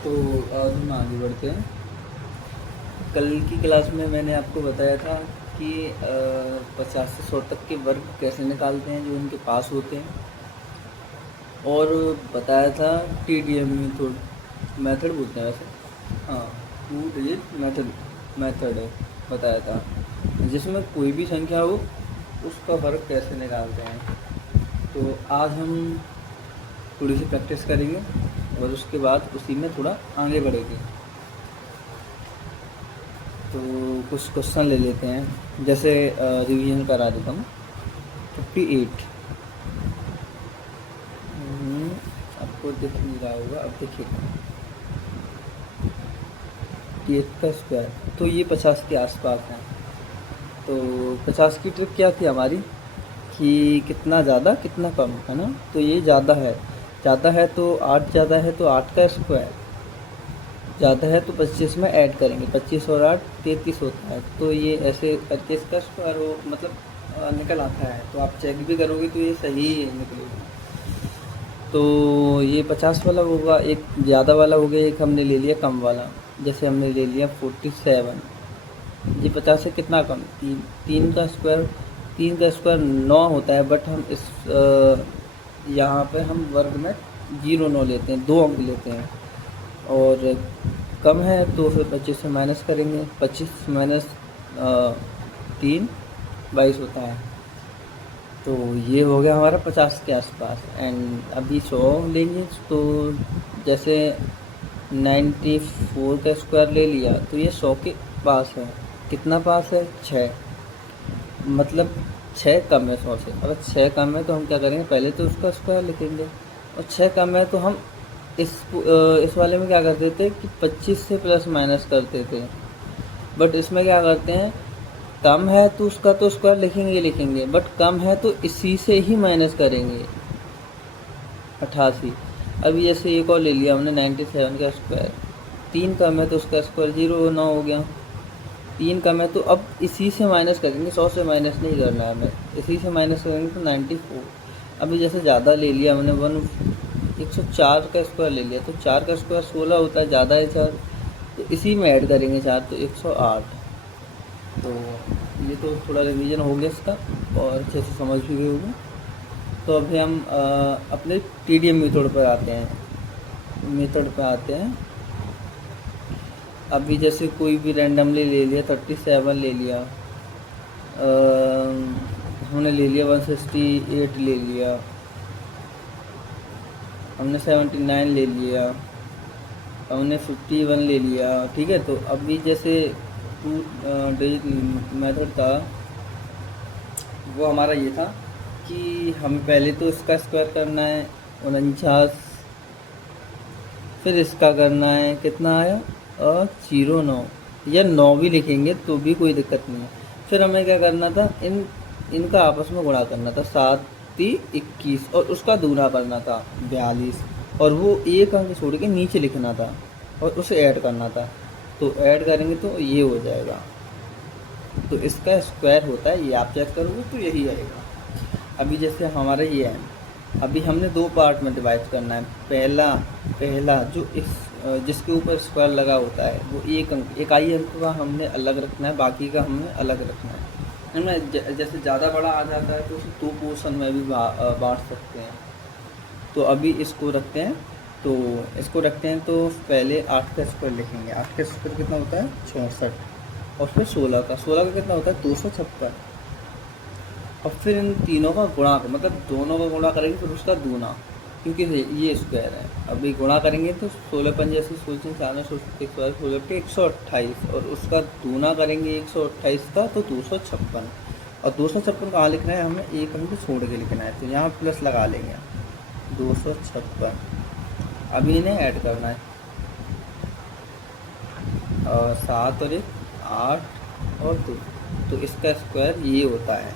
तो आज हम आगे बढ़ते हैं। कल की क्लास में मैंने आपको बताया था कि 50 से 100 तक के वर्ग कैसे निकालते हैं जो इनके पास होते हैं, और बताया था TDM मेथड बोलते हैं वैसे, हाँ, 2 डिजिट मेथड बताया था, जिसमें कोई भी संख्या हो उसका वर्ग कैसे निकालते हैं। तो आज हम थोड़ी सी प्रैक्टिस करेंगे और उसके बाद उसी में थोड़ा आगे बढ़ेंगे। तो कुछ क्वेश्चन ले लेते हैं, जैसे रिवीजन करा देता हूँ। 58 आपको दिख नहीं रहा होगा, अब देखिएगा। 58 का स्क्वायर, तो ये 50 के आसपास है। तो 50 की ट्रिक क्या थी हमारी कि कितना ज़्यादा कितना कम, है ना। तो ये ज़्यादा है तो 8 ज़्यादा है तो 8 का स्क्वायर ज़्यादा है तो 25 में ऐड करेंगे। 25 और 8 33 होता है, तो ये ऐसे करके इसका स्क्वायर हो मतलब निकल आता है। तो आप चेक भी करोगे तो ये सही निकलेगा। तो ये 50 वाला होगा, एक ज़्यादा वाला हो गया, एक हमने ले लिया कम वाला। जैसे हमने ले लिया 47, ये 50 से कितना कम, तीन। तीन का स्क्वायर 9 होता है, बट हम इस यहाँ पे हम वर्ग में 0 9 लेते हैं, 2 अंक लेते हैं। और कम है तो फिर 25 से माइनस करेंगे। 25 माइनस 3 22 होता है। तो ये हो गया हमारा 50 के आसपास। एंड अभी 100 लेंगे, तो जैसे 94 का स्क्वायर ले लिया तो ये 100 के पास है। कितना पास है, 6, मतलब 6 कम है 100 से। अगर 6 कम है तो हम क्या करेंगे, पहले तो उसका स्क्वायर लिखेंगे, और 6 कम है तो हम इस वाले में क्या करते थे कि 25 से प्लस माइनस करते थे। बट इसमें क्या करते हैं, कम है तो उसका तो स्क्वायर लिखेंगे, बट कम है तो इसी से ही माइनस करेंगे। 88। अभी जैसे एक और ले लिया हमने 97 का स्क्वायर, 3 कम है तो उसका स्क्वायर 0 9 हो गया। 3 कम है तो अब इसी से माइनस करेंगे, 100 से माइनस नहीं करना है हमें, इसी से माइनस करेंगे तो 94। अभी जैसे ज़्यादा ले लिया हमने 104 का स्क्वायर ले लिया, तो 4 का स्क्वायर 16 होता है, ज़्यादा है 4, तो इसी में ऐड करेंगे 4, तो 108। तो ये तो थोड़ा रिवीजन हो गया इसका, और अच्छे से समझ भी गए होंगे। तो अभी हम अपने TDM मेथड पर आते हैं। अभी जैसे कोई भी रैंडमली ले लिया, 37 ले लिया, हमने ले लिया 168 ले लिया, हमने 79 ले लिया, हमने 51 ले लिया, ठीक है। तो अभी जैसे 2 डिजिट मेथड था, वो हमारा ये था कि हमें पहले तो इसका स्क्वायर करना है 49, फिर इसका करना है, कितना आया 09, या 9 भी लिखेंगे तो भी कोई दिक्कत नहीं है। फिर हमें क्या करना था, इनका आपस में गुणा करना था, 7 3 21, और उसका दूना करना था 42, और वो एक अंक छोड़ के नीचे लिखना था और उसे ऐड करना था। तो ऐड करेंगे तो ये हो जाएगा। तो इसका स्क्वायर होता है, ये आप चेक करोगे तो यही आएगा। अभी जैसे हमारा ये है, अभी हमने 2 पार्ट में डिवाइड करना है। पहला जो जिसके ऊपर स्क्वायर लगा होता है वो इकाई अंक का हमने अलग रखना है, बाकी का हमने अलग रखना है ना। जैसे ज़्यादा बड़ा आ जाता है तो उसे 2 पोर्शन में भी बांट सकते हैं। तो अभी इसको रखते हैं, तो पहले 8 का स्क्वायर लिखेंगे। 8 का स्क्वायर कितना होता है, 64, और फिर 16 का कितना होता है, 256। और फिर इन तीनों का गुणा मतलब दोनों का गुणा करेंगे फिर उसका दूना, क्योंकि ये स्क्वायर है। अभी गुणा करेंगे तो 16 पंजे 16 4 16 128, और उसका दूना करेंगे 128 का तो 256। और 256 कहाँ लिखना है, हमें एक अंक छोड़ के लिखना है, तो यहाँ प्लस लगा लेंगे 256। अभी इन्हें ऐड करना है, 7 और 1 8 और 2, तो इसका स्क्वायर ये होता है।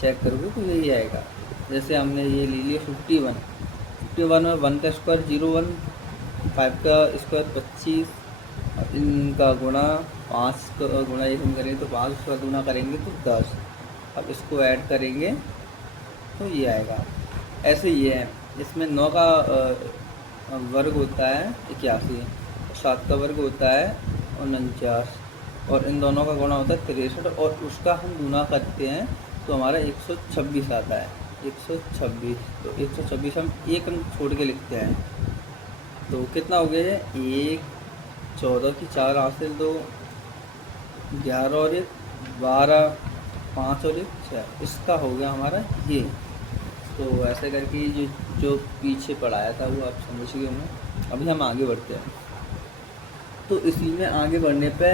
चेक करोगे तो यही आएगा। जैसे हमने ये ले लिया 51 में 1 का स्क्वायर 01, 5 का स्क्वायर 25, इनका गुणा 5 का गुणा एक हम करेंगे तो 5, उसका गुणा करेंगे तो 10। अब इसको ऐड करेंगे तो ये आएगा। ऐसे ये है, इसमें 9 का वर्ग होता है 81, और 7 का वर्ग होता है 49, और इन दोनों का गुणा होता है 63, और उसका हम गुना करते हैं तो हमारा 126 आता है। 126, तो 126 हम एक अंक छोड़ के लिखते हैं, तो कितना हो गया है, 1, 14 की 4 हासिल 2, 11 और 1 12, 5 और 1 6, इसका हो गया हमारा ये। तो ऐसे करके जो जो पीछे पढ़ाया था वो आप समझ गए होंगे। अभी हम आगे बढ़ते हैं। तो इसी में आगे बढ़ने पे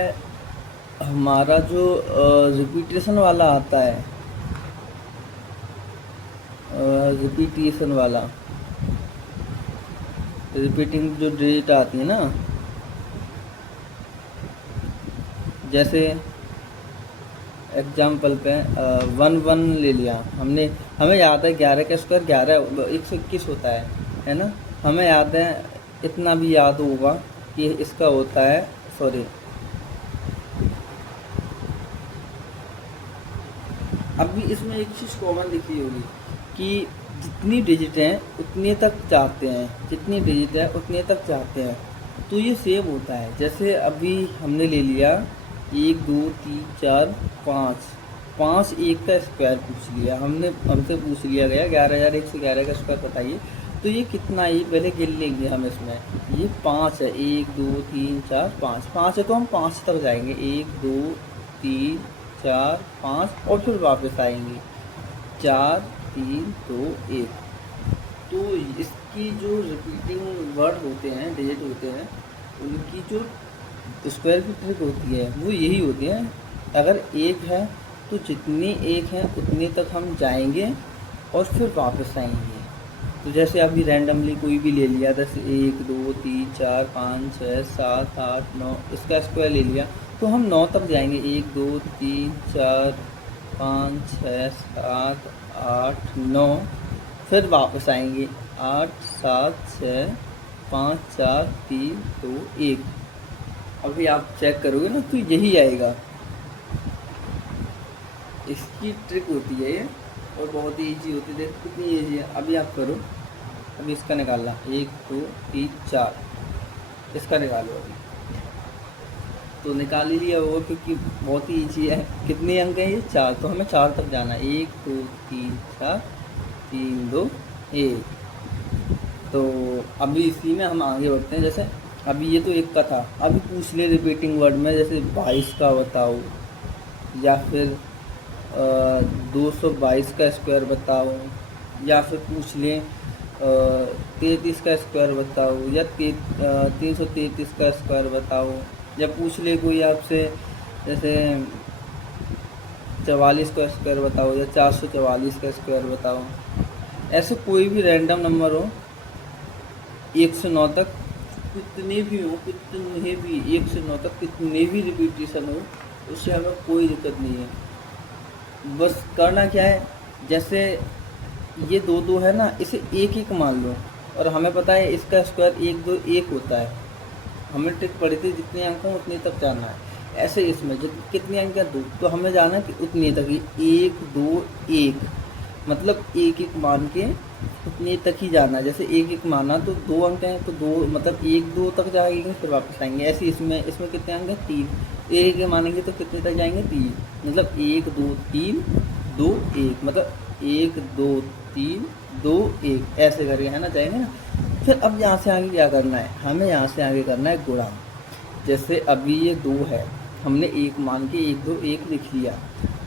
हमारा जो रिपीटेशन वाला आता है, रिपीटेशन वाला, रिपीटिंग जो डिजिट आती है ना, जैसे एग्जाम्पल पे 1 ले लिया हमने, हमें याद है 11 का स्क्वायर 11 121 होता है ना। हमें याद है, इतना भी याद होगा कि इसका होता है, सॉरी, अब भी इसमें एक चीज़ कॉमन दिखी होगी कि जितनी डिजिट हैं उतने तक जाते हैं, जितनी डिजिट है उतने तक जाते हैं। तो ये सेम होता है, जैसे अभी हमने ले लिया 1 2 3 4 5, 5 1 का स्क्वायर पूछ लिया हमसे पूछ लिया गया 11,111 का स्क्वायर बताइए, तो ये कितना है पहले गिन लेंगे हम। इसमें ये 5 है, 1 2 3 4 5, 5 है तो हम 5 तक जाएंगे, 1 2 3 4 5, और फिर वापस आएंगे 4 3 2 1। तो इसकी जो रिपीटिंग वर्ड होते हैं, डिजिट होते हैं, उनकी जो स्क्वायर की ट्रिक होती है वो यही होती है। अगर एक है तो जितने एक हैं उतने तक हम जाएंगे और फिर वापस आएंगे। तो जैसे अभी रैंडमली कोई भी ले लिया, जैसे 1 2 3 4 5 6 7 8 9, इसका स्क्वायर ले लिया तो हम 9 तक जाएंगे, 1 2 3 4 5 6 7 8 9, फिर वापस आएंगे 8 7 6 5 4 3 2 1। अभी आप चेक करोगे ना तो यही आएगा। इसकी ट्रिक होती है ये, और बहुत ही ईजी होती है। देखो कितनी ईजी है, अभी आप करो। अभी इसका निकालना 1 2 3 4, इसका निकालो अभी, तो निकाल ही लिया वो, क्योंकि बहुत ही ईजी है। कितने अंक हैं ये, 4, तो हमें 4 तक जाना है, 1 2 3 4 3 2 1। तो अभी इसी में हम आगे बढ़ते हैं। जैसे अभी ये तो एक का था, अभी पूछ ले रिपीटिंग वर्ड में, जैसे 22 का बताओ, या फिर 222 का स्क्वायर बताओ, या फिर पूछ लें 33 का स्क्वायर बताओ, या 333 का स्क्वायर बताओ, या पूछ ले कोई आपसे जैसे 44 का स्क्वायर बताओ, या 444 का स्क्वायर बताओ। ऐसे कोई भी रैंडम नंबर हो 1 से 9 तक, कितने भी हो, कितने भी 1 से 9 तक कितने भी रिपीटेशन हो, उससे हमें कोई दिक्कत नहीं है। बस करना क्या है, जैसे ये 2 2 है ना, इसे 1 1 मान लो, और हमें पता है इसका स्क्वायर 1 2 1 होता है। हमने ट्रिक पढ़ी थी, जितने अंक हों उतने तक जाना है। ऐसे इसमें कितने अंक हैं, 2, तो हमें जाना है कि उतने तक ही, 1 2 1, मतलब 1 1 मान के उतने तक ही जाना है। जैसे 1 1 माना तो 2 अंक हैं, तो 2 मतलब 1 2 तक जाएंगे फिर वापस आएंगे। ऐसे इसमें कितने अंक हैं, 3, 1 1 मानेंगे तो कितने तक जाएंगे, 3, मतलब 1 2 3 2 1, मतलब 1 2 3 2 1, ऐसे करके है ना जाएंगे ना। फिर अब यहाँ से आगे क्या करना है, हमें यहाँ से आगे करना है गुणा। जैसे अभी ये 2 है, हमने 1 मान के 1 2 1 लिख लिया,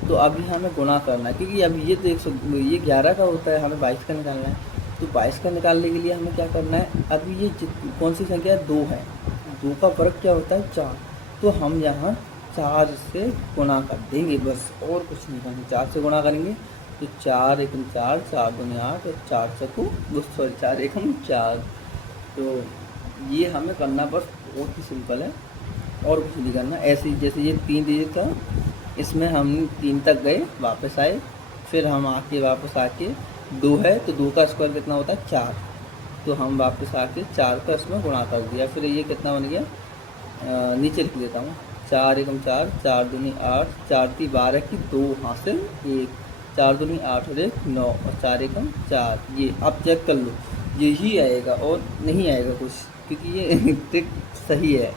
तो अभी हमें गुणा करना है, क्योंकि अभी ये तो ये 11 का होता है, हमें 22 का निकालना है। तो 22 का निकालने के लिए हमें क्या करना है, अभी ये कौन सी संख्या है, 2 है, 2 का वर्ग क्या होता है, 4, तो हम यहाँ 4 से गुणा कर देंगे बस, और कुछ नहीं करना। 4 से गुणा करेंगे तो 4 1 4, 4 2 8, और 4 चकू 4 1 4। तो ये हमें करना बस बहुत ही सिंपल है, और कुछ नहीं करना। ऐसे ही जैसे ये 3 डिजिट था, इसमें हम 3 तक गए, वापस आए, फिर हम वापस आके 2 है तो 2 का स्क्वायर कितना होता है, 4, तो हम वापस आके 4 का इसमें गुणा कर दिया। फिर ये कितना बन गया, नीचे लिख देता हूँ, 4 1 4, 4 2 8, 4 3 12 की 2 हासिल 1, 4 2 8 और 1 9, और 4 1 4। ये आप चेक कर लो, यही आएगा और नहीं आएगा कुछ, क्योंकि ये ट्रिक सही है।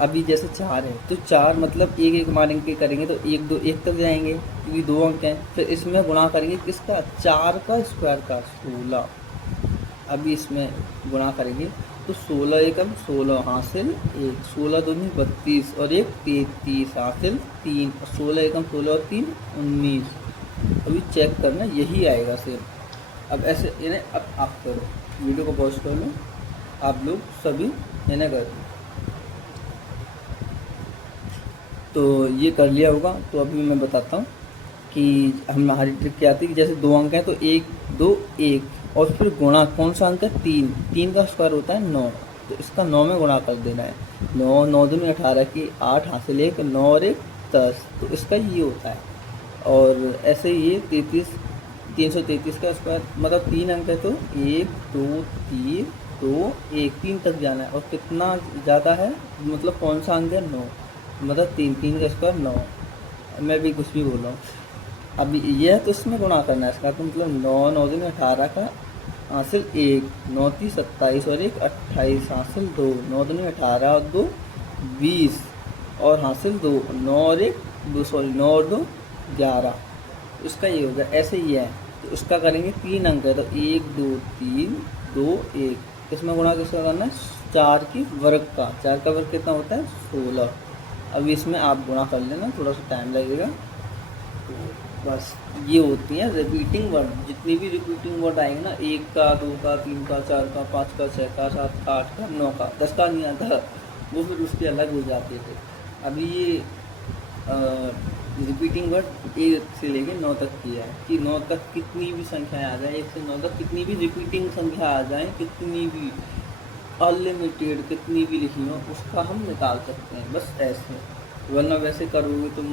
अभी जैसे 4 है तो 4 मतलब एक एक मारेंगे के करेंगे तो 1 2 1 तक जाएंगे, क्योंकि 2 अंक हैं। फिर इसमें गुणा करेंगे किसका, 4 का स्क्वायर का, 16। अभी इसमें गुणा करेंगे तो 16 एकम 16 हासिल 1, 16 दूनी 32 और 1 33 हासिल 3, और 16 एकम 16 और 3 19। अभी चेक करना यही आएगा सेम। अब ऐसे इन्हें अब आप करो, वीडियो को पॉज कर लो, आप लोग सभी इन्हें करो। तो ये कर लिया होगा। तो अभी मैं बताता हूँ कि हमारी ट्रिक क्या थी कि जैसे 2 अंक हैं तो 1 2 1 और फिर गुणा कौन सा अंक है, 3, 3 का स्क्वायर होता है 9, तो इसका 9 में गुणा कर देना है। 9 9 दूनी 18 की 8 हासिल 1, 9 और 1 10, तो इसका ये होता है। और ऐसे ही ये 33 333 का स्क्वायर मतलब 3 अंक है तो 1 2 3 2 1 3 तक जाना है। और कितना ज़्यादा है मतलब कौन सा अंक है, 9, मतलब 3 3 का स्क्वायर 9। मैं भी कुछ भी बोल रहा हूँ। अभी ये है तो इसमें गुणा करना है, इसका तो मतलब 9 9 दूनी 18 का हासिल 1, 9 3 27 और 1 28 हासिल 2, 9 दूनी 18 और 2 20 और हासिल 2, 9 और 1 2 सॉरी 9 और 2 11। उसका ये हो गया। ऐसे ही है तो उसका करेंगे 3 अंक है तो 1 2 3 2 1, इसमें गुणा किसका करना है, 4 की वर्ग का, 4 का वर्ग कितना होता है 16। अभी इसमें आप गुणा कर लेना, थोड़ा सा टाइम लगेगा। तो बस ये होती हैं रिपीटिंग वर्ड। जितनी भी रिपीटिंग वर्ड आएंगे ना, 1 का 2 का 3 का 4 का 5 का 6 का 7 का 8 का 9 का 10 का नहीं आता, वो फिर उसके अलग हो जाते थे। अभी ये रिपीटिंग वर्ड 1 से लेके 9 तक किया है कि 9 तक कितनी भी संख्याएं आ जाए, 1 से 9 तक कितनी भी रिपीटिंग संख्या आ जाए, कितनी भी अनलिमिटेड कितनी भी लिखी हो, उसका हम निकाल सकते हैं बस ऐसे। वरना वैसे करोगे तुम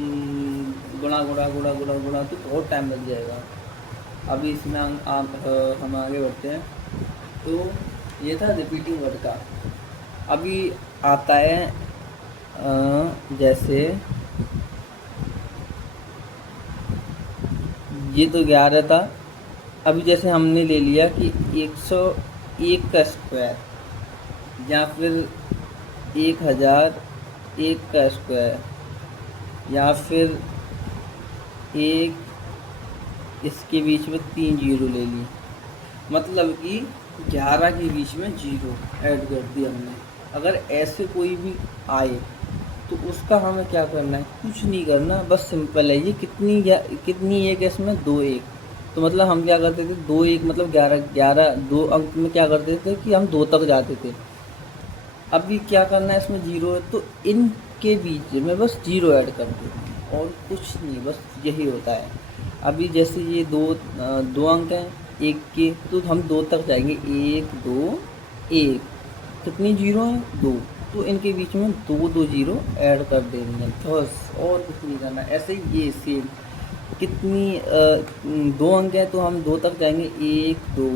गुणा गुणा गुणा गुणा गुणा तो बहुत टाइम लग जाएगा। अभी इसमें हम आगे बढ़ते हैं। तो ये था रिपीटिंग वर्ड का। अभी आता है जैसे ये तो 11 था। अभी जैसे हमने ले लिया कि 101 का स्क्वायर या फिर 1001 का स्क्वायर या फिर एक इसके बीच में 3 जीरो ले ली, मतलब कि 11 के बीच में जीरो ऐड कर दिया हमने। अगर ऐसे कोई भी आए तो उसका हमें क्या करना है, कुछ नहीं करना, बस सिंपल है। ये कितनी एक है इसमें, 2 1, तो मतलब हम क्या करते थे 2 1 मतलब 11 11 2 अंक में क्या करते थे कि हम 2 तक जाते थे। अभी क्या करना है, इसमें जीरो है तो इनके बीच में बस जीरो ऐड कर दो और कुछ नहीं, बस यही होता है। अभी जैसे ये दो अंक हैं 1 के, तो हम 2 तक जाएंगे, 1 2 1, कितनी जीरो हैं 2, तो इनके बीच में 2 2 जीरो ऐड कर देंगे बस, और कुछ नहीं करना। ऐसे ये सेम कितनी 2 अंक है तो हम 2 तक जाएंगे, 1 2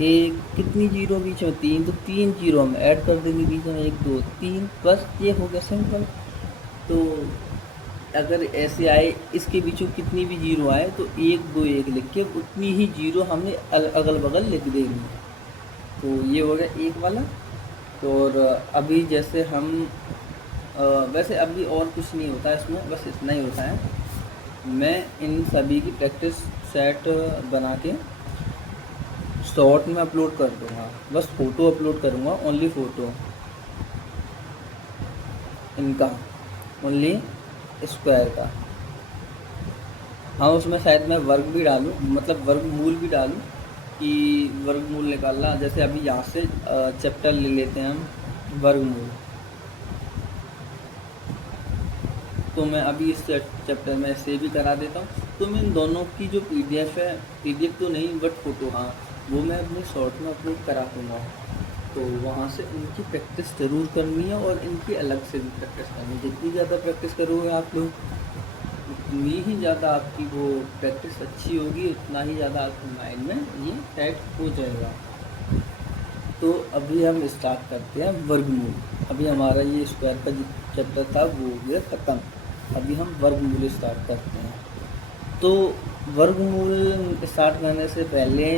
1, कितनी जीरो बीच में 3, तो 3 जीरो हम ऐड कर देंगे बीच में, 1 2 3, बस ये हो गया सिंपल। तो अगर ऐसे आए इसके बीच में कितनी भी जीरो आए तो 1 2 1 लिख के उतनी ही जीरो हमने अगल बगल लिख देंगे। तो ये हो गया एक वाला। तो और अभी जैसे हम वैसे अभी और कुछ नहीं होता है इसमें, बस इतना ही होता है। मैं इन सभी की प्रैक्टिस सेट बना के शॉर्ट में अपलोड कर दूँगा, बस फ़ोटो अपलोड करूँगा, ओनली फ़ोटो इनका, ओनली स्क्वायर का। हाँ उसमें शायद मैं वर्ग भी डालूँ, मतलब वर्गमूल भी डालूँ कि वर्गमूल निकालना। जैसे अभी यहाँ से चैप्टर ले लेते हैं हम वर्गमूल, तो मैं अभी इस चैप्टर में से भी करा देता हूँ। तो मैं इन दोनों की जो पीडीएफ है, पीडीएफ तो नहीं बट फ़ोटो, हाँ वो मैं अपने शॉर्ट में अपलोड करा दूँगा। तो वहाँ से उनकी प्रैक्टिस ज़रूर करनी है और इनकी अलग से भी प्रैक्टिस करनी है। जितनी ज़्यादा प्रैक्टिस करोगे आप लोग, उतनी ही ज़्यादा आपकी वो प्रैक्टिस अच्छी होगी, उतना ही ज़्यादा आपके माइंड में ये सेट हो जाएगा। तो अभी हम स्टार्ट करते हैं वर्गमूल। अभी हमारा ये स्क्वायर का जो चैप्टर था वो हो गया ख़त्म। अभी हम वर्गमूल स्टार्ट करते हैं। तो वर्गमूल स्टार्ट करने से पहले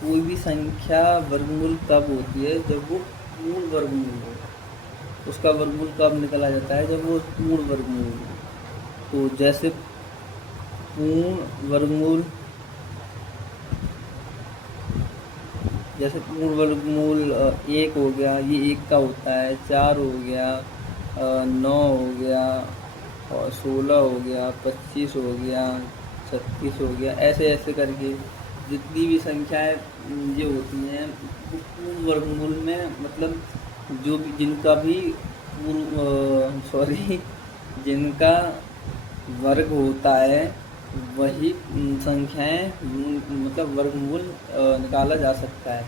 कोई भी संख्या वर्गमूल कब होती है? जब वो पूर्ण वर्गमूल हो। उसका वर्गमूल कब निकाला जाता है? जब वो पूर्ण वर्गमूल हो। तो जैसे पूर्ण वर्गमूल, जैसे पूर्ण वर्गमूल एक हो गया, ये एक का होता है, 4 हो गया, 9 हो गया, और 16 हो गया, 25 हो गया, 36 हो गया, ऐसे ऐसे करके जितनी भी संख्याएं ये होती हैं वो पूर्ण वर्गमूल में, मतलब जो भी जिनका भी सॉरी जिनका वर्ग होता है वही संख्याएं मतलब वर्गमूल निकाला जा सकता है।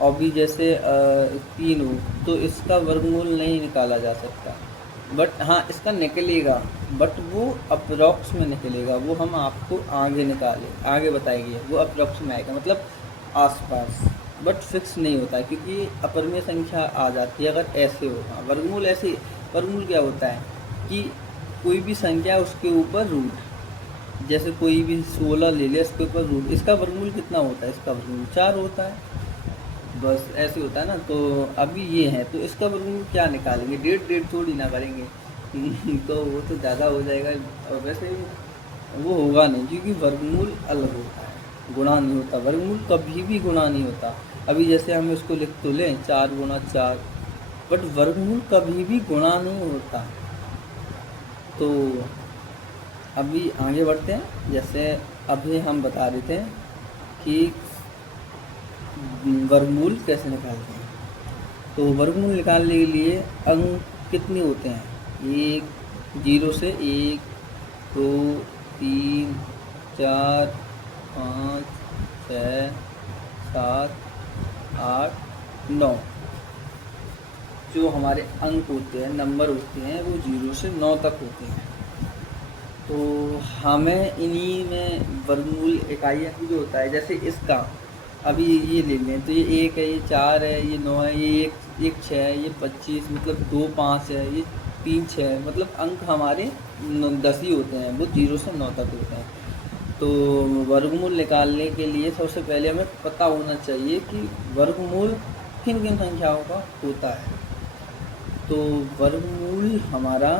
और भी जैसे 3 हो तो इसका वर्गमूल नहीं निकाला जा सकता, बट हाँ इसका निकलेगा, बट वो अप्रॉक्स में निकलेगा, वो हम आपको आगे बताएंगे, वो अप्रॉक्स में आएगा, मतलब आसपास, बट फिक्स नहीं होता है क्योंकि अपरिमेय संख्या आ जाती है अगर ऐसे होगा। वर्गमूल ऐसे, वर्गमूल क्या होता है कि कोई भी संख्या उसके ऊपर रूट, जैसे कोई भी 16 ले लिया, इसके ऊपर रूट, इसका वर्गमूल कितना होता है? इसका वर्गमूल 4 होता है, बस ऐसे होता है ना। तो अभी ये है, तो इसका वर्गमूल क्या निकालेंगे? डेढ़ थोड़ी ना करेंगे तो वो तो ज़्यादा हो जाएगा, और वैसे वो होगा नहीं क्योंकि वर्गमूल अलग होता है, गुणा नहीं होता, वर्गमूल कभी भी गुणा नहीं होता। अभी जैसे हम इसको लिख तो लें 4 गुणा 4, बट वर्गमूल कभी भी गुणा नहीं होता। तो अभी आगे बढ़ते हैं। जैसे अभी हम बता रहे थे कि वर्गमूल कैसे निकालते हैं। तो वर्गमूल निकालने के लिए अंक कितने होते हैं? 1, 0 से 1, 2, 3, 4, 5, 6, 7, 8, 9 जो हमारे अंक होते हैं, नंबर होते हैं, वो 0 से 9 तक होते हैं। तो हमें इन्हीं में वर्गमूल इकाई अंक जो होता है, जैसे इसका अभी ये ले लें तो ये 1 है, ये 4 है, ये 9 है, ये 1 6 है, ये 25, मतलब 2 5 है, ये 3 6 है, मतलब अंक हमारे 10 ही होते हैं, वो 0 से 9 तक होते हैं। तो वर्गमूल निकालने के लिए सबसे पहले हमें पता होना चाहिए कि वर्गमूल किन किन संख्याओं का होता है। तो वर्गमूल हमारा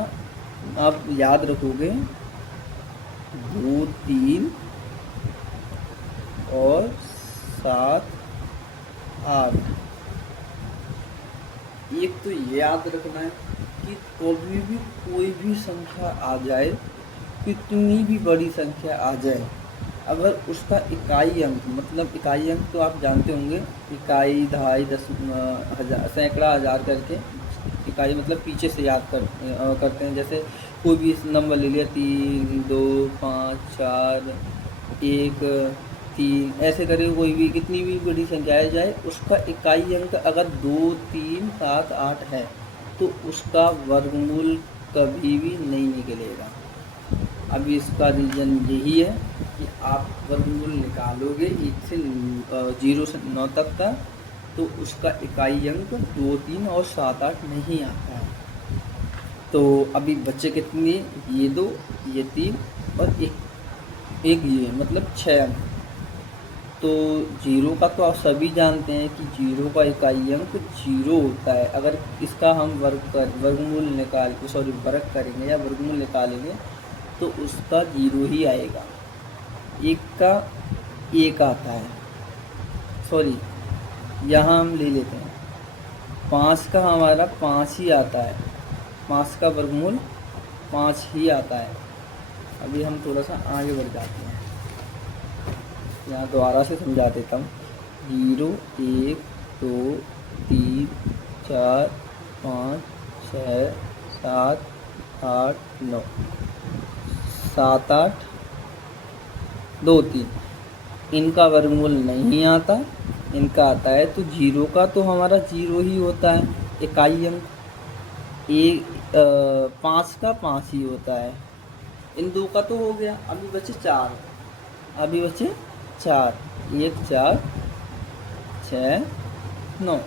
आप याद रखोगे 2, 3 और 7, 8। एक तो ये याद रखना है कि कभी भी कोई भी संख्या आ जाए, कितनी भी बड़ी संख्या आ जाए, अगर उसका इकाई अंक, मतलब इकाई अंक तो आप जानते होंगे, इकाई, दहाई, हजार, सैकड़ा, हजार करके इकाई मतलब पीछे से याद करते हैं। जैसे कोई भी नंबर ले लिया 3, 2, 5, 4, 1, 3, ऐसे करके कोई भी कितनी भी बड़ी संख्या आ जाए, उसका इकाई अंक अगर 2, 3, 7, 8 है तो उसका वर्गमूल कभी भी नहीं निकलेगा। अभी इसका रीज़न यही है कि आप वर्गमूल निकालोगे 1 से 0 से 9 तक का, तो उसका इकाई अंक 2, 3 और 7, 8 नहीं आता है। तो अभी बच्चे कितने? ये 2, ये 3 और एक ये, मतलब 6 अंक। तो 0 का तो आप सभी जानते हैं कि 0 का इकाई अंक 0 होता है। अगर इसका हम वर्गमूल करेंगे या वर्गमूल निकालेंगे तो उसका 0 ही आएगा। 1 का 1 आता है, सॉरी यहाँ हम ले लेते हैं 5 का हमारा 5 ही आता है, 5 का वर्गमूल 5 ही आता है। अभी हम थोड़ा सा आगे बढ़ जाते हैं, यहाँ दोबारा से समझा देता हूँ। 0, 1, 2, 3, 4, 5, 6, 7, 8, 9, 7, 8, 2, 3, इनका वर्गमूल नहीं आता, इनका आता है। तो 0 का तो हमारा 0 ही होता है इकाई अंक, 5 का 5 ही होता है। इन 2 का तो हो गया, अभी बचे 4, 1, 4, 6, 9।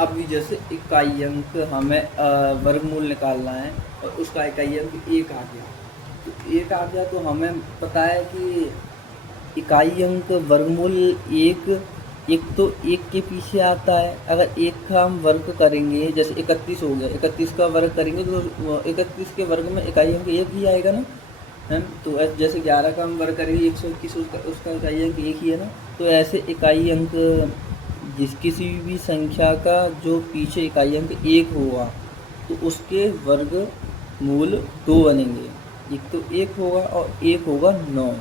अभी जैसे इकाई अंक हमें वर्गमूल निकालना है और उसका इकाई अंक 1 आ गया, तो 1 आ गया तो हमें पता है कि इकाई अंक वर्गमूल 1 एक तो एक के पीछे आता है, अगर एक का हम वर्ग करेंगे, जैसे 31 हो गया, 31 का वर्ग करेंगे तो 31 के वर्ग में इकाई अंक एक ही आएगा ना, है। तो जैसे 11 का हम वर्ग करेंगे 121, उसका इकाई अंक एक ही है ना। तो ऐसे इकाई अंक किसी भी संख्या का जो पीछे इकाई अंक एक हुआ तो उसके वर्ग मूल 2 बनेंगे। एक तो एक होगा और एक होगा 9,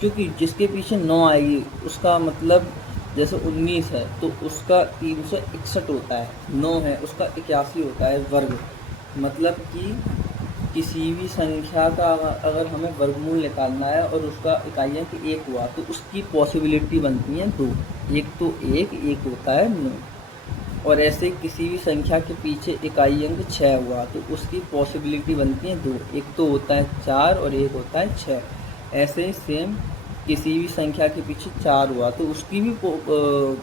क्योंकि जिसके पीछे 9 आएगी उसका मतलब जैसे 19 है तो उसका 361 होता है, 9 है उसका 81 होता है वर्ग। मतलब कि किसी भी संख्या का अगर हमें वर्गमूल निकालना है और उसका इकाई अंक एक हुआ तो उसकी पॉसिबिलिटी बनती है 2। एक तो एक होता है 9। और ऐसे किसी भी संख्या के पीछे इकाई अंक 6 हुआ तो उसकी पॉसिबिलिटी बनती है 2। एक तो होता है 4 और एक होता है 6। ऐसे ही सेम किसी भी संख्या के पीछे 4 हुआ तो उसकी भी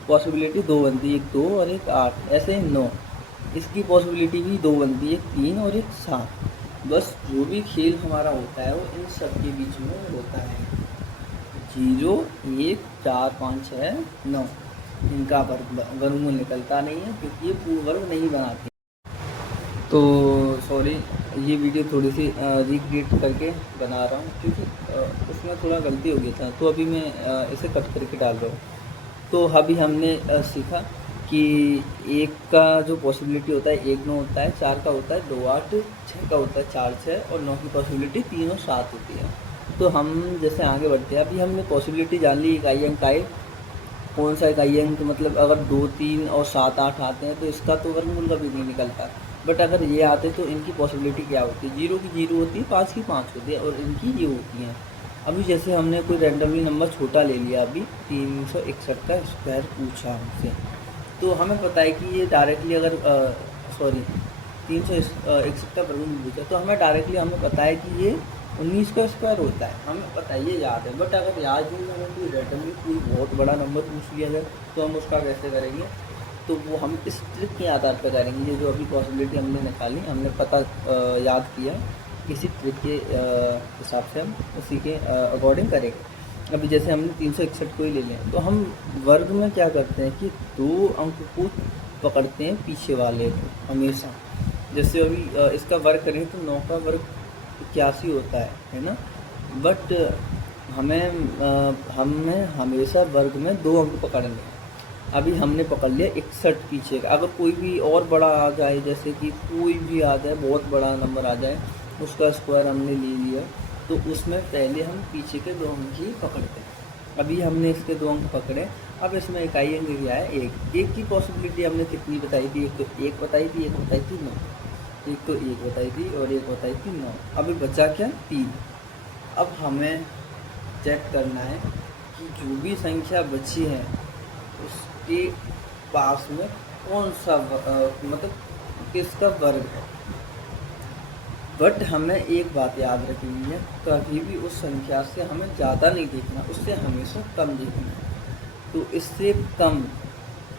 पॉसिबिलिटी 2 बनती है, एक 2 और एक 8। ऐसे ही 9, इसकी पॉसिबिलिटी भी 2 बनती है, एक 3 और एक 7। बस जो भी खेल हमारा होता है वो इन सब के बीच में होता है। 0, 1, 4, 5, 6, 9 इनका वर्गमूल निकलता नहीं है क्योंकि ये पूर्ण वर्ग नहीं बनाते। तो सॉरी, ये वीडियो थोड़ी सी रिक्रिएट करके बना रहा हूँ क्योंकि उसमें थोड़ा गलती हो गया था, तो अभी मैं इसे कट करके डाल रहा हूँ। तो अभी हमने सीखा कि एक का जो पॉसिबिलिटी होता है 1, 9 होता है, 4 का होता है 2, 8, 6 का होता है 4, 6 और 9 की पॉसिबिलिटी 3 और 7 होती है। तो हम जैसे आगे बढ़ते हैं, अभी हमने पॉसिबिलिटी जान ली इकाई अंक का कौन सा इकाई अंक, मतलब अगर 2, 3 और 7, 8 आते हैं तो इसका तो वर्गमूल कभी नहीं निकलता। बट अगर ये आते तो इनकी पॉसिबिलिटी क्या होती है, 0 की 0 होती है, 5 की 5 होती है और इनकी ये होती हैं। अभी जैसे हमने कोई रैंडमली नंबर छोटा ले लिया, अभी 361 का स्क्वायर पूछा हमसे, तो हमें पता है कि ये डायरेक्टली अगर सॉरी 361 का वर्गमूल पूछा तो हमें डायरेक्टली हमें पता है कि ये 19 का स्क्वायर होता है, हमें पता है, ये याद है। बट अगर याद नहीं, हमें कोई रैंडमली कोई बहुत बड़ा नंबर पूछ लिया जाए तो हम उसका कैसे करेंगे, तो वो हम इस ट्रिक के आधार पर करेंगे। ये जो अभी पॉसिबिलिटी हमने निकाली, हमने पता याद किया, इसी ट्रिक के हिसाब से हम उसी के अकॉर्डिंग करेंगे। अभी जैसे हमने 361 को ही ले लें तो हम वर्ग में क्या करते हैं कि 2 अंक को पकड़ते हैं पीछे वाले को हमेशा। जैसे अभी इसका वर्ग करें तो 9 का वर्ग 81 होता है ना। बट हमें हमेशा वर्ग में 2 अंक पकड़ने। अभी हमने पकड़ लिया 61 पीछे का, अगर कोई भी और बड़ा आ जाए, जैसे कि कोई भी आ जाए, बहुत बड़ा नंबर आ जाए, उसका स्क्वायर हमने ले लिया, तो उसमें पहले हम पीछे के 2 अंक ही पकड़ते हैं। अभी हमने इसके 2 अंक पकड़े, अब इसमें इकाई अंक क्या है, एक की पॉसिबिलिटी हमने कितनी बताई थी, एक तो 1 बताई थी, 1 बताई थी 9, एक तो 1 बताई थी और 1 बताई थी 9। अभी बचा क्या, 3। अब हमें चेक करना है कि जो भी संख्या बची है उसके पास में कौन सा मतलब किसका वर्ग है। बट हमें एक बात याद रखनी है, कभी भी उस संख्या से हमें ज़्यादा नहीं देखना, उससे हमेशा कम देखना है। तो इससे कम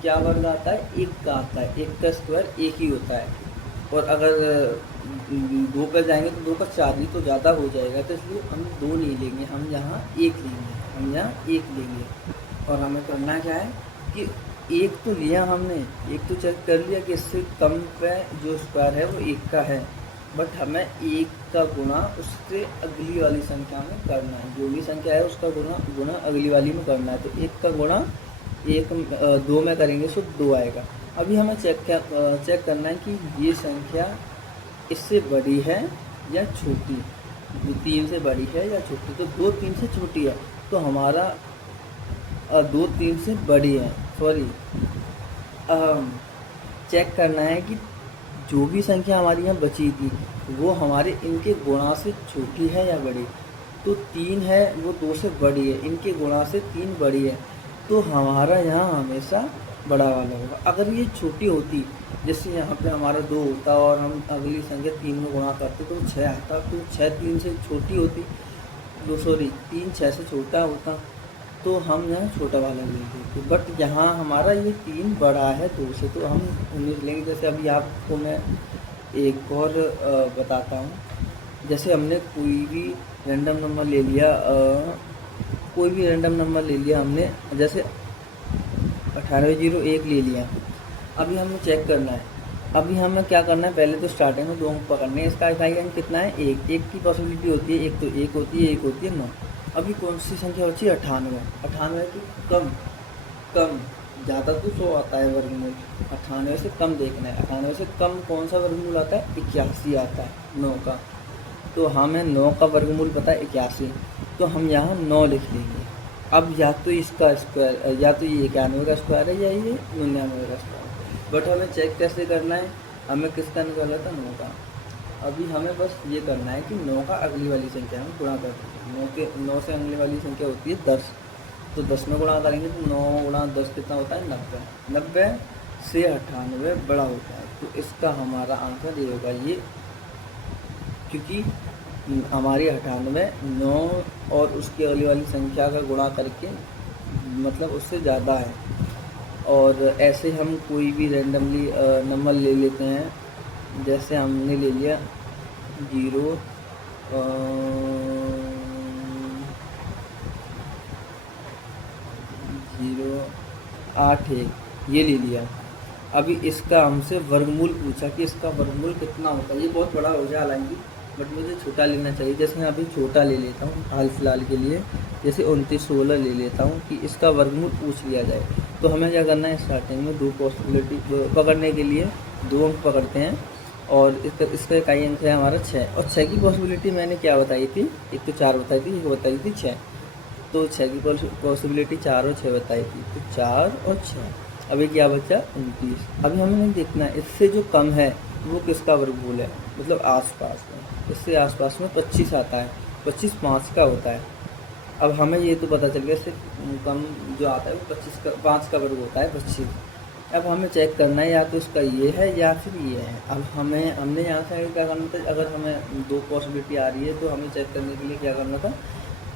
क्या वर्ग आता है, 1 का आता है, 1 का स्क्वायर 1 ही होता है। और अगर 2 पर जाएंगे तो 2 का 4 ही तो ज़्यादा हो जाएगा, तो इसलिए हम 2 नहीं लेंगे, हम यहाँ 1 लेंगे, हम यहाँ 1 लेंगे। और हमें करना क्या है कि 1 तो लिया हमने, 1 तो चेक कर लिया कि इससे कम पे जो स्क्वायर है वो 1 का है, बट हमें 1 का गुणा उससे अगली वाली संख्या में करना है। जो भी संख्या है उसका गुणा अगली वाली में करना है। तो 1 का गुणा 2 में करेंगे तो 2 आएगा। अभी हमें चेक करना है कि ये संख्या इससे बड़ी है या छोटी, 3 से बड़ी है या छोटी। तो 2 3 से छोटी है तो हमारा 2 3 से बड़ी है, सॉरी चेक करना है कि जो भी संख्या हमारी यहाँ बची थी वो हमारे इनके गुणा से छोटी है या बड़ी। तो 3 है वो 2 से बड़ी है, इनके गुणा से 3 बड़ी है, तो हमारा यहाँ हमेशा बड़ा वाला होगा। अगर ये छोटी होती, जैसे यहाँ पे हमारा 2 होता और हम अगली संख्या 3 में गुणा करते तो 6 आता, तो 6 3 से छोटी होती, 3 6 से छोटा होता, तो हम यहाँ छोटा वाला ले लेते। बट यहाँ हमारा ये 3 बड़ा है 2 से, तो हम 19 लेंगे। जैसे अभी आपको मैं एक और बताता हूँ। जैसे हमने कोई भी रैंडम नंबर ले लिया, कोई भी रैंडम नंबर ले लिया हमने, जैसे 9801 ले लिया। अभी हमें चेक करना है, अभी हमें क्या करना है, पहले तो स्टार्टिंग में 2 अंक पकड़ने हैं। इसका इकाई अंक कितना है, 1। 1 की पॉसिबिलिटी होती है, एक तो 1 होती है, एक होती है 9। अभी कौन सी संख्या होती है, 98। 98 की कम कम, ज़्यादा तो 100 आता है वर्गमूल, 98 से कम देखना है। 98 से कम कौन सा वर्गमूल आता है, 81 आता है 9 का। तो हमें 9 का वर्गमूल पता है 81, तो हम यहाँ 9 लिख लेंगे। अब या तो इसका स्क्वायर, या तो ये 91 का स्क्वायर है या ये 99 का स्क्वायर। बट हमें चेक कैसे करना है, हमें किसका निकाला था, 9 का। अभी हमें बस ये करना है कि 9 का अगली वाली संख्या में गुणा कर देंगे। 9 से अगली वाली संख्या होती है 10, तो 10 में गुणा करेंगे तो 9 गुणा 10 कितना होता है, 90। 90 से 98 बड़ा होता है, तो इसका हमारा आंसर ये होगा ये, क्योंकि हमारी 98 9 और उसकी अगली वाली संख्या का गुणा करके मतलब उससे ज़्यादा है। और ऐसे हम कोई भी रैंडमली नंबर ले लेते हैं, जैसे हमने ले लिया 0 8 1, ये ले लिया। अभी इसका हमसे वर्गमूल पूछा कि इसका वर्गमूल कितना होता है। ये बहुत बड़ा हो जाए हालांकि, बट मुझे छोटा लेना चाहिए। जैसे मैं अभी छोटा ले लेता हूँ हाल फिलहाल के लिए, जैसे 2916 ले लेता हूँ कि इसका वर्गमूल पूछ लिया जाए। तो हमें क्या करना है, स्टार्टिंग में 2 पॉसिबिलिटी पकड़ने के लिए 2 अंक पकड़ते हैं, और इसका इकाई अंक है हमारा 6। और 6 की पॉसिबिलिटी मैंने क्या बताई थी, एक तो 4 बताई थी, एक बताई थी 6। तो 6 की पॉसिबिलिटी 4 और 6 बताई थी, तो 4 और 6। अभी क्या बचा, 29। अभी हमें देखना है इससे जो कम है वो किसका वर्गमूल है, मतलब आसपास में। इससे आसपास में 25 आता है, 25 5 का होता है। अब हमें ये तो पता चल गया इससे कम जो आता है वो 5 का वर्ग होता है 25। अब हमें चेक करना है या तो इसका ये है या फिर ये है। अब हमने यहाँ से क्या करना था, अगर हमें 2 पॉसिबिलिटी आ रही है तो हमें चेक करने के लिए क्या करना था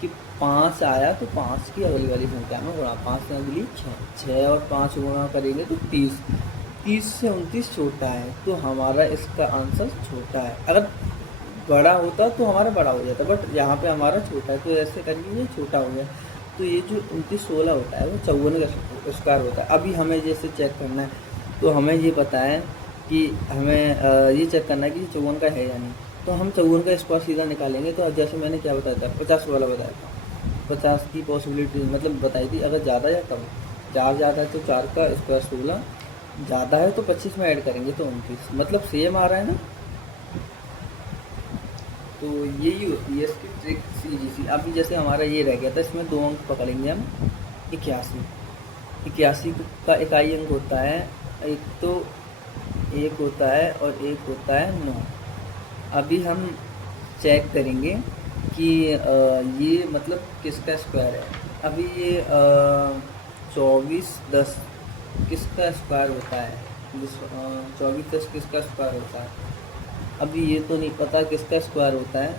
कि 5 आया तो 5 की अगली वाली संख्या में गुणा, 5 से अगली 6 और 5 गुणा करेंगे तो 30। 30 से 29 छोटा है, तो हमारा इसका आंसर छोटा है। अगर बड़ा होता तो हमारा बड़ा हो जाता, बट यहाँ पे हमारा छोटा है, तो ऐसे करके ये छोटा हो गया। तो ये जो 2916 होता है वो 54 का स्क्वायर होता है। अभी हमें जैसे चेक करना है, तो हमें ये पता है कि हमें ये चेक करना है कि 54 का है या नहीं। तो हम 54 का स्क्वायर सीधा निकालेंगे। तो जैसे मैंने क्या बताया था, 50 वाला बताया था, 50 की पॉसिबिलिटी मतलब बताई थी, अगर ज़्यादा या कम। 4 ज़्यादा है तो 4 का स्क्वायर 16, ज़्यादा है तो 25 में ऐड करेंगे तो 29, मतलब सेम आ रहा है ना। तो यही होती है इसकी ट्रिक सीधी सी। अभी जैसे हमारा ये रह गया था, इसमें 2 अंक पकड़ेंगे हम। 81 का इकाई अंक होता है, एक तो 1 होता है और एक होता है 9। अभी हम चेक करेंगे कि ये मतलब किसका स्क्वायर है। अभी ये 24 10 किसका स्क्वायर होता है, 24 10 किसका स्क्वायर होता है। अभी ये तो नहीं पता किसका स्क्वायर होता है,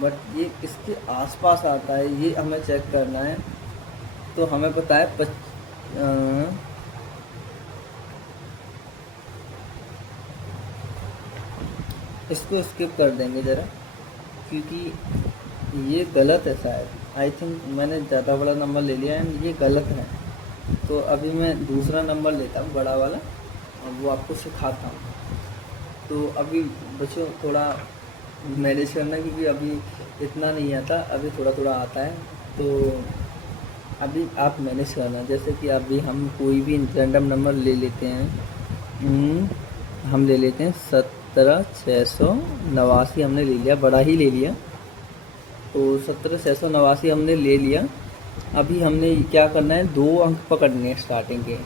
बट ये इसके आसपास आता है, ये हमें चेक करना है। तो हमें पता है इसको स्किप कर देंगे ज़रा, क्योंकि ये गलत है शायद। आई थिंक मैंने ज़्यादा बड़ा नंबर ले लिया है, ये गलत है। तो अभी मैं दूसरा नंबर लेता हूँ बड़ा वाला, और वो आपको सिखाता हूँ। तो अभी बच्चों थोड़ा मैनेज करना, क्योंकि अभी इतना नहीं आता, अभी थोड़ा थोड़ा आता है। तो अभी आप मैनेज करना। जैसे कि अभी हम कोई भी रैंडम नंबर ले लेते हैं। हम ले लेते हैं 17,689 हमने ले लिया, बड़ा ही ले लिया। तो 17,689 हमने ले लिया। अभी हमने क्या करना है, 2 अंक पकड़ने हैं स्टार्टिंग के,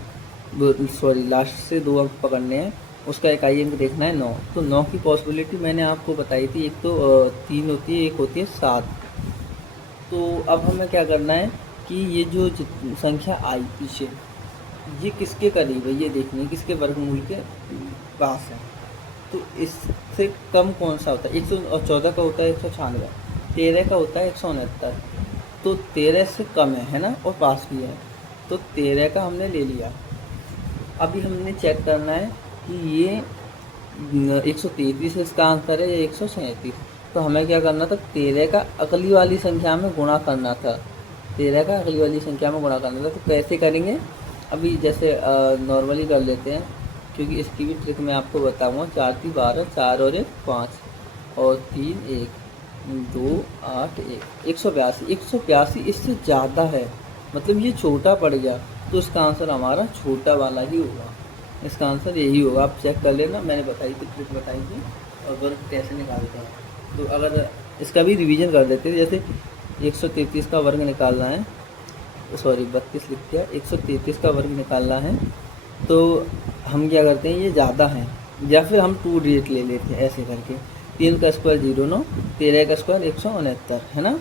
लास्ट से 2 अंक पकड़ने हैं। उसका इकाई अंक देखना है 9। तो 9 की पॉसिबिलिटी मैंने आपको बताई थी, एक तो 3 होती है, एक होती है 7। तो अब हमें क्या करना है कि ये जो संख्या आई पीछे, ये किसके करीब है, ये देखनी है किसके वर्गमूल के पास है। तो इससे कम कौन सा होता है, 114 का होता है 196, 13 का होता है 169। तो 13 से कम है ना, और पास भी है, तो 13 का हमने ले लिया। अभी हमने चेक करना है कि ये 133 इसका आंसर है या 137। तो हमें क्या करना था, 13 का अगली वाली संख्या में गुणा करना था। 13 का अगली वाली संख्या में गुणा करना था। तो कैसे करेंगे, अभी जैसे नॉर्मली कर लेते हैं, क्योंकि इसकी भी ट्रिक मैं आपको बताऊँगा। 4 3 12, 4 और 1 5 और 3 1 2 8 1, 182। 182 इससे ज़्यादा है, मतलब ये छोटा पड़ गया, तो इसका आंसर हमारा छोटा वाला ही होगा। इसका आंसर यही होगा। आप चेक कर लेना, मैंने बताई थी, ट्रिक बताई थी और वर्ग कैसे निकालते हैं। तो अगर इसका भी रिवीजन कर देते हैं, जैसे 133 का वर्ग निकालना है, सॉरी 32 लिख दिया, 133 का वर्ग निकालना है, तो हम क्या करते हैं, ये ज़्यादा है, या फिर हम 2 डिजिट ले लेते हैं ऐसे करके। 3 का स्क्वायर 09, 13 का स्क्वायर 169, है ना।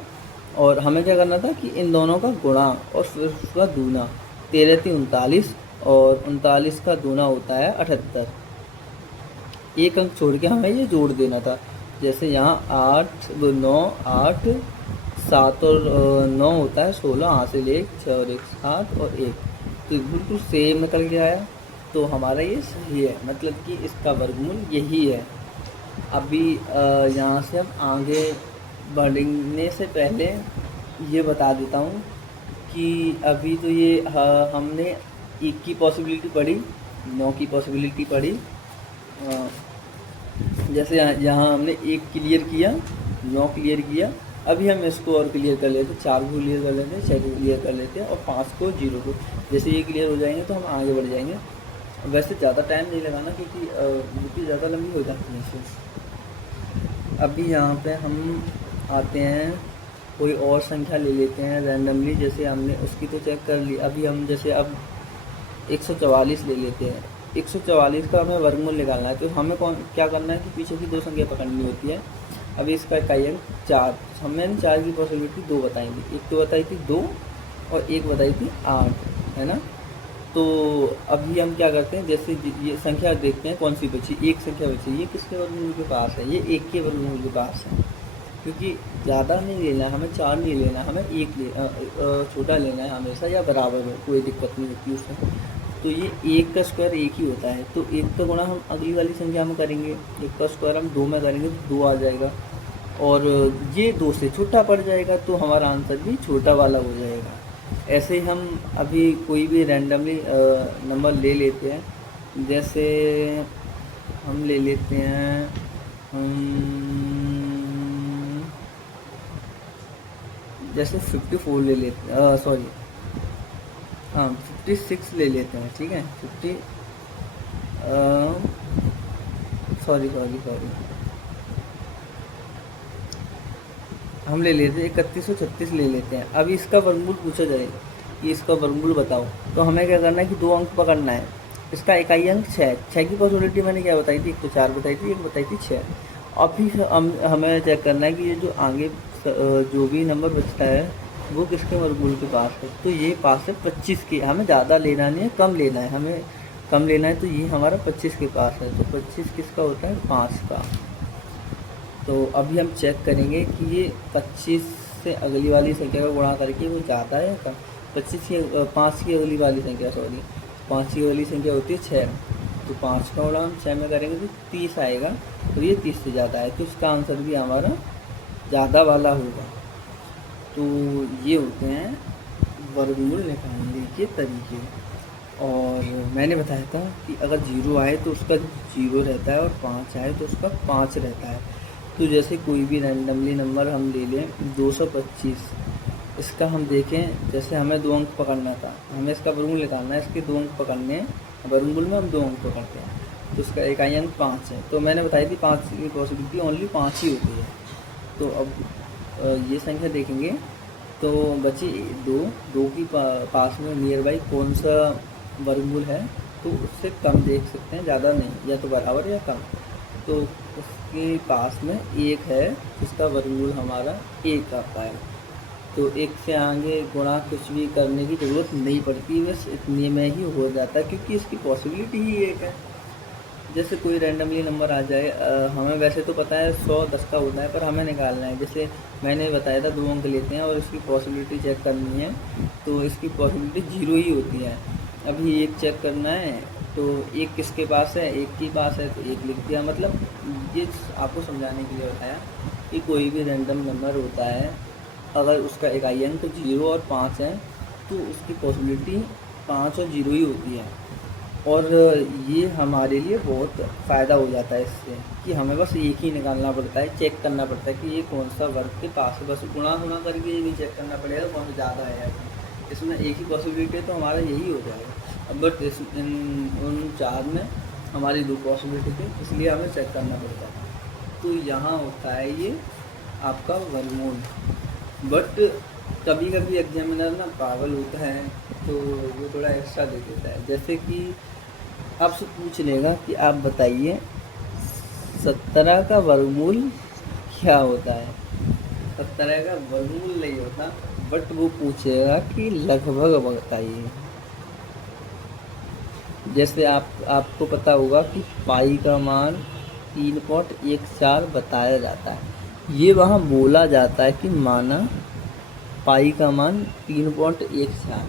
और हमें क्या करना था कि इन दोनों का गुणा और फिर उसका दूना। 13 3 39 और 39 का दूना होता है 78। एक अंक छोड़ के हमें ये जोड़ देना था। जैसे यहाँ 8 9 8 7 और 9 होता है 16, यहाँ से ले 6 और 1 7 और 1, तो बिल्कुल सेम निकल के आया। तो हमारा ये सही है, मतलब कि इसका वर्गमूल यही है। अभी यहाँ से अब आगे बढ़ने से पहले ये बता देता हूँ कि अभी तो ये हमने 1 की पॉसिबिलिटी पढ़ी, 9 की पॉसिबिलिटी पढ़ी। जैसे यहाँ हमने 1 क्लियर किया, 9 क्लियर किया। अभी हम इसको और क्लियर कर लेते हैं, 4 को क्लियर कर लेते हैं, 6 को क्लियर कर लेते हैं और 5 को 0 को। जैसे ये क्लियर हो जाएंगे तो हम आगे बढ़ जाएंगे। वैसे ज़्यादा टाइम नहीं लगाना, क्योंकि ज़्यादा लंबी हो जाती है इससे। अभी यहाँ पे हम आते हैं, कोई और संख्या ले लेते हैं रैंडमली। जैसे हमने उसकी तो चेक कर ली। अभी हम जैसे अब 144 ले लेते हैं। 144 का हमें वर्गमूल निकालना है, तो हमें क्या करना है कि पीछे की 2 संख्या पकड़नी होती है। अभी इसका इकाई अंक 4, हमने 4 की पॉसिबिलिटी 2 बताई थी। एक तो बताई थी 2 और एक बताई थी 8, है ना। तो अभी हम क्या करते हैं, जैसे ये संख्या देखते हैं कौन सी बची। एक संख्या बची, ये किसके वर्गमूल के पास है, ये 1 के वर्गमूल के पास है। क्योंकि ज़्यादा नहीं लेना है हमें, 4 नहीं लेना है हमें, 1 छोटा लेना है हमेशा, या बराबर हो, कोई दिक्कत नहीं होती उसमें। तो ये 1 का स्क्वायर 1 ही होता है, तो 1 का गुणा हम अगली वाली संख्या में करेंगे। 1 का स्क्वायर हम 2 में करेंगे तो 2 आ जाएगा, और ये 2 से छोटा पड़ जाएगा, तो हमारा आंसर भी छोटा वाला हो जाएगा। ऐसे ही हम अभी कोई भी रैंडमली नंबर ले लेते हैं। जैसे हम ले लेते हैं जैसे 54 ले लेते हैं, सॉरी हाँ 56 ले लेते हैं, ठीक है। 50 सॉरी हम ले लेते हैं 3136 ले लेते हैं। अभी इसका वर्गमूल पूछा जाए कि इसका वर्गमूल बताओ, तो हमें क्या करना है कि 2 अंक पकड़ना है। इसका इकाई अंक 6, 6 की पॉसिबिलिटी मैंने क्या बताई थी, एक तो 4 बताई थी, एक बताई थी 6। अभी हमें चेक करना है कि ये जो आगे जो भी नंबर बचता है वो किसके वर्गमूल के पास है। तो ये पास है 25 के, हमें ज़्यादा लेना नहीं है, कम लेना है, हमें कम लेना है। तो ये हमारा 25 के पास है, तो 25 किसका होता है, 5 का। तो अभी हम चेक करेंगे कि ये 25 से अगली वाली संख्या का गुणा करके वो ज़्यादा है कम। 5 की अगली वाली संख्या, सॉरी 5 की अगली संख्या होती है 6, तो 5 का गुणा हम 6 में करेंगे तो 30 आएगा, तो ये 30 से ज़्यादा है, तो इसका आंसर भी हमारा ज़्यादा वाला होगा। तो ये होते हैं वर्गमूल निकालने के तरीके। और मैंने बताया था कि अगर 0 आए तो उसका 0 रहता है, और 5 आए तो उसका 5 रहता है। तो जैसे कोई भी रैंडमली नंबर हम ले लें 225, इसका हम देखें, जैसे हमें 2 अंक पकड़ना था, हमें इसका वर्गमूल निकालना है, इसके 2 अंक पकड़ने हैं, वर्गमूल में हम 2 अंक पकड़ते हैं, तो इसका इकाई अंक 5 है। तो मैंने बताई थी 5 की पॉसिबिलिटी ओनली 5 ही होती है। तो अब ये संख्या देखेंगे तो बची 2 की पास में नियर बाई कौन सा वर्गमूल है, तो उससे कम देख सकते हैं, ज़्यादा नहीं, या तो बराबर या कम। तो उसके पास में 1 है, जिसका वर्गमूल हमारा 1 आता है। तो 1 से आगे गुणा कुछ भी करने की ज़रूरत नहीं पड़ती, बस इतने में ही हो जाता है, क्योंकि इसकी पॉसिबिलिटी ही 1 है। जैसे कोई रैंडमली नंबर आ जाए, हमें वैसे तो पता है 100 10 का होता है, पर हमें निकालना है। जैसे मैंने बताया था 2 अंक लेते हैं और इसकी पॉसिबिलिटी चेक करनी है, तो इसकी पॉसिबिलिटी 0 ही होती है। अभी एक चेक करना है, तो एक किसके पास है, एक के पास है, तो एक लिख दिया। मतलब ये आपको समझाने के लिए बताया कि कोई भी रैंडम नंबर होता है, अगर उसका इकाई अंक 0 और 5 है तो उसकी पॉसिबिलिटी 5 और 0 ही होती है। और ये हमारे लिए बहुत फ़ायदा हो जाता है इससे कि हमें बस एक ही निकालना पड़ता है, चेक करना पड़ता है कि ये कौन सा वर्ग के पास है। बस गुणा गुणा करके ये नहीं चेक करना पड़ेगा कौन सा ज़्यादा है। इसमें एक ही पॉसिबिलिटी है तो हमारा यही हो जाएगा। अब बट उन चार में हमारी दो पॉसिबिलिटी थी, इसलिए हमें चेक करना पड़ता है। तो यहाँ होता है ये आपका वर्गमूल। बट कभी कभी एग्जामिनर ना पागल होता है, तो वो थोड़ा एक्स्ट्रा दे देता है। जैसे कि आपसे पूछ लेगा कि आप बताइए 17 का वर्गमूल क्या होता है। 17 का वर्गमूल नहीं होता, बट वो पूछेगा कि लगभग बताइए। जैसे आपको पता होगा कि पाई का मान 3.14 बताया जाता है। ये वहाँ बोला जाता है कि माना पाई का मान 3.14,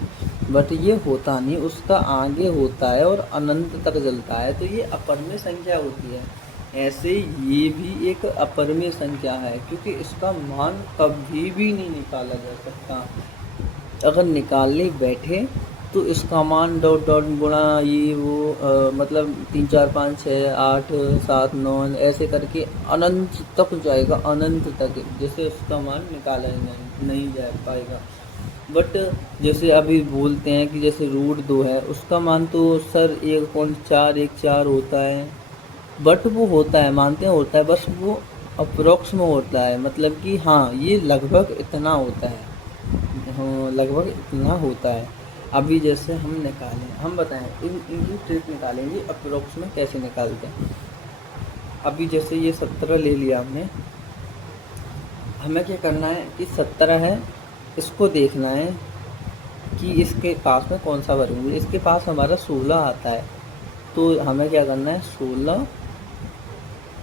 बट ये होता नहीं, उसका आगे होता है और अनंत तक चलता है, तो ये अपरिमेय संख्या होती है। ऐसे ये भी एक अपरिमेय संख्या है, क्योंकि इसका मान कभी भी नहीं निकाला जा सकता। अगर निकालने बैठे तो इसका मान डॉट डॉट गुणा ये वो मतलब 3 4 5 6 8 7 9 ऐसे करके अनंत तक जाएगा, अनंत तक, जैसे उसका मान निकाला ही नहीं जा पाएगा। बट जैसे अभी बोलते हैं कि जैसे √2 है, उसका मान तो सर 1.414 होता है, बट वो होता है, मानते हैं होता है, बस वो अप्रोक्स में होता है, मतलब कि हाँ ये लगभग इतना होता है, हाँ लगभग इतना होता है। अभी जैसे हम निकालें, हम बताएं इनकी ट्रिक निकालेंगे अप्रोक्स में कैसे निकालते हैं। अभी जैसे ये 17 ले लिया हमने, हमें क्या करना है कि 17 है, इसको देखना है कि इसके पास में कौन सा वर्गमूल है। इसके पास हमारा 16 आता है, तो हमें क्या करना है 16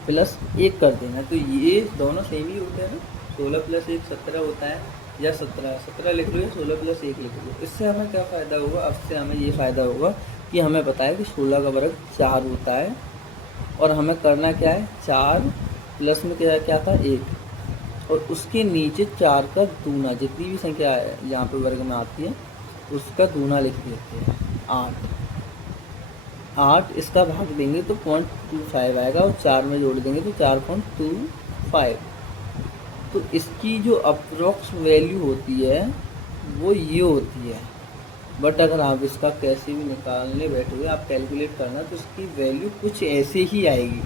प्लस 1 कर देना। तो ये दोनों सेम ही होते हैं ना, 16 प्लस 1 17 होता है, या 17 लिख लो या 16 प्लस 1 लिख लो। इससे हमें क्या फ़ायदा होगा, अब से हमें ये फ़ायदा होगा कि हमें पता है कि 16 का वर्ग 4 होता है, और हमें करना क्या है 4 प्लस में क्या क्या था 1, और उसके नीचे 4 का दूना, जितनी भी संख्या यहाँ पे वर्ग में आती है उसका दूना लिख देते हैं 8। इसका भाग देंगे तो 0.25 आएगा, और 4 में जोड़ देंगे तो 4.25। तो इसकी जो अप्रोक्स वैल्यू होती है वो ये होती है। बट अगर आप इसका कैसे भी निकालने बैठोगे, आप कैलकुलेट करना, तो इसकी वैल्यू कुछ ऐसे ही आएगी,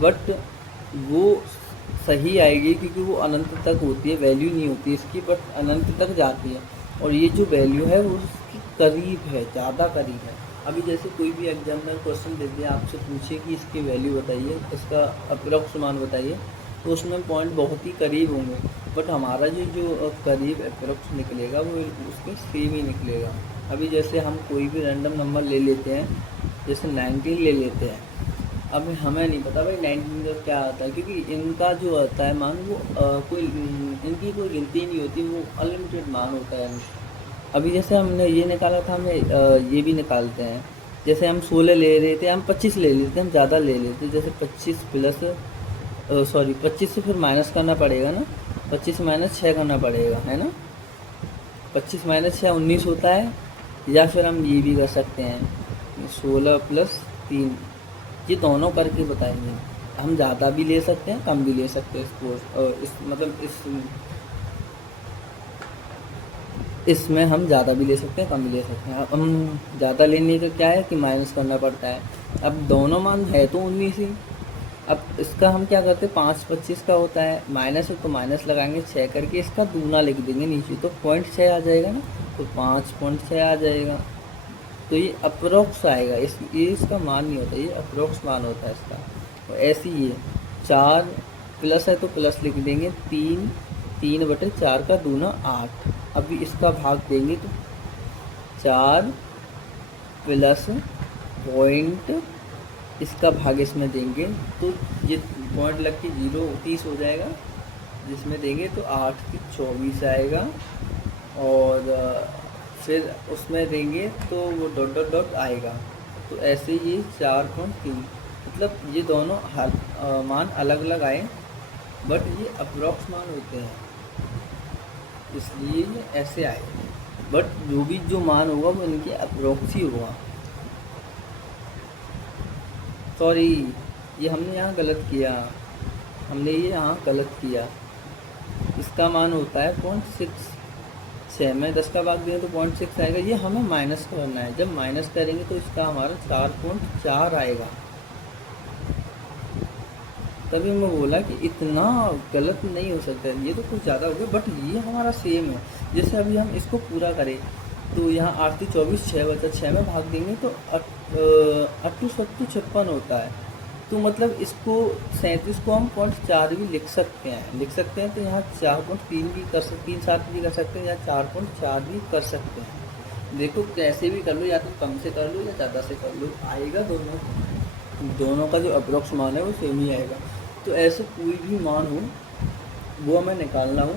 बट वो सही आएगी क्योंकि वो अनंत तक होती है, वैल्यू नहीं होती इसकी, बट अनंत तक जाती है। और ये जो वैल्यू है वो उसकी करीब है, ज़्यादा करीब है। अभी जैसे कोई भी एग्जामिनर क्वेश्चन दे दिया, आपसे पूछे कि इसकी वैल्यू बताइए, इसका अप्रोक्स मान बताइए, तो उसमें पॉइंट बहुत ही करीब होंगे, बट हमारा जो करीब अप्रोक्स निकलेगा वो उसके सेम ही निकलेगा। अभी जैसे हम कोई भी रैंडम नंबर ले लेते हैं, जैसे 19 ले लेते हैं। अब हमें नहीं पता भाई 19 का क्या आता है, क्योंकि इनका जो आता है मान वो इनकी कोई गिनती नहीं होती, वो अनलिमिटेड मान होता है। अभी जैसे हमने ये निकाला था, हमें ये भी निकालते हैं। जैसे हम 16 ले रहे थे, हम 25 ले लेते हैं, हम ज़्यादा ले लेते हैं। जैसे 25 प्लस 25 से फिर माइनस करना पड़ेगा ना, 25 माइनस 6 करना पड़ेगा, है ना। 25 माइनस 6 19 होता है। या फिर हम ये भी कर सकते हैं 16 प्लस 3, ये दोनों करके बताएंगे। हम ज़्यादा भी ले सकते हैं, कम भी ले सकते हैं इसको, इसमें हम ज़्यादा भी ले सकते हैं, कम भी ले सकते हैं। हम ज़्यादा लेने का क्या है कि माइनस करना पड़ता है। अब दोनों मान है तो 19 ही। अब इसका हम क्या करते हैं, 5 25 का होता है, माइनस है तो माइनस लगाएंगे 6 करके, इसका दूना लिख देंगे नीचे, तो 0.6 आ जाएगा ना, तो 5.6 आ जाएगा। तो ये अप्रोक्स आएगा, ये इसका मान नहीं होता, ये अप्रोक्स मान होता है इसका। और ऐसे ही ये 4 प्लस है तो प्लस लिख देंगे, 3/4 का दूना 8। अभी इसका भाग देंगे तो 4 प्लस पॉइंट, इसका भाग इसमें देंगे तो ये पॉइंट लग के 0 30 हो जाएगा, जिसमें देंगे तो 8 की 24 आएगा। और फिर उसमें देंगे तो वो डॉट डॉट डॉट आएगा। तो ऐसे ये 4.3, मतलब ये दोनों मान अलग अलग आए, बट ये अप्रॉक्स मान होते हैं, इसलिए ये ऐसे आए। बट जो मान होगा वो इनके अप्रॉक्स ही होगा। सॉरी, ये हमने यहाँ गलत किया, हमने ये यहाँ गलत किया। इसका मान होता है 0.6 में 10 का भाग दें तो 0.6 आएगा। ये हमें माइनस करना है, जब माइनस करेंगे तो इसका हमारा 4.4 आएगा। तभी मैं बोला कि इतना गलत नहीं हो सकता, ये तो कुछ ज़्यादा हो गया, बट ये हमारा सेम है। जैसे अभी हम इसको पूरा करें तो यहाँ 8 × 24 6 बचा, 6 में भाग देंगे तो 8 सत्तू 56 होता है। तो मतलब इसको 37 को हम 0.4 भी लिख सकते हैं। तो यहाँ 4.3 भी कर सकते, 3 7 भी कर सकते हैं, या 4.4 भी कर सकते हैं। देखो कैसे भी कर लो, या तो कम से कर लो या ज़्यादा से कर लो, आएगा दोनों का जो अप्रोक्स मान है वो सेम ही आएगा। तो ऐसे कोई भी मान हो वो हमें निकालना हो,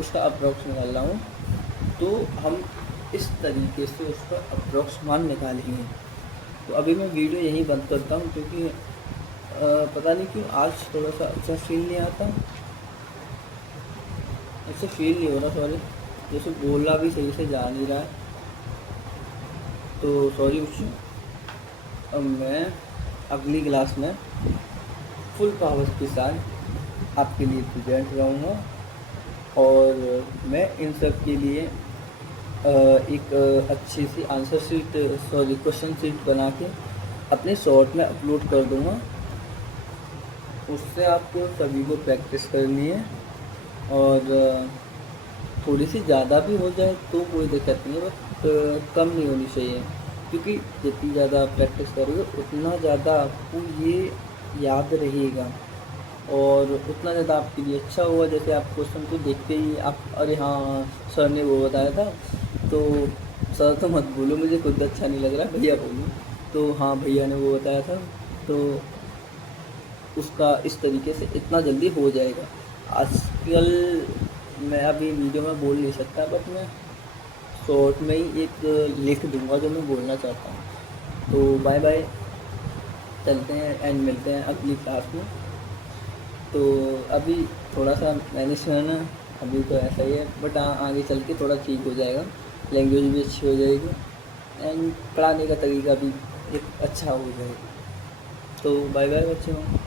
उसका अप्रोक्स निकालना हो, तो हम इस तरीके से उसका अप्रोक्स मान निकालेंगे। तो अभी मैं वीडियो यहीं बंद करता हूँ, क्योंकि पता नहीं क्यों आज थोड़ा सा अच्छा फील नहीं आता, अच्छा फील नहीं हो रहा, सॉरी। जैसे बोलना भी सही से जा नहीं रहा है, तो सॉरी बच्चों। अब मैं अगली क्लास में फुल पावर के साथ आपके लिए प्रेजेंट रहूँगा, और मैं इन सब के लिए एक अच्छी सी answer sheet, sorry question sheet बना के अपने शॉर्ट में अपलोड कर दूँगा। उससे आपको सभी को प्रैक्टिस करनी है, और थोड़ी सी ज़्यादा भी हो जाए तो कोई दिक्कत नहीं है, बट कम नहीं होनी चाहिए, क्योंकि जितनी ज़्यादा प्रैक्टिस करोगे उतना ज़्यादा आपको ये याद रहेगा, और उतना ज़्यादा आपके लिए अच्छा होगा। जैसे आप क्वेश्चन को देखते ही आप, अरे हाँ सर ने वो बताया था, तो सर तो मत बोलो, मुझे खुद अच्छा नहीं लग रहा, भैया बोलो। तो हाँ भैया ने वो बताया था, तो उसका इस तरीके से इतना जल्दी हो जाएगा। आजकल मैं अभी वीडियो में बोल नहीं सकता, बट मैं शॉर्ट में ही एक लिख दूंगा जो मैं बोलना चाहता हूँ। तो बाय बाय, चलते हैं एंड मिलते हैं अगली क्लास में। तो अभी थोड़ा सा मैनेज करना, अभी तो ऐसा ही है, बट आगे चल के थोड़ा ठीक हो जाएगा, लैंग्वेज भी अच्छी हो जाएगी, एंड पढ़ाने का तरीका भी एक अच्छा हो जाएगा। तो बाय बाय बच्चों।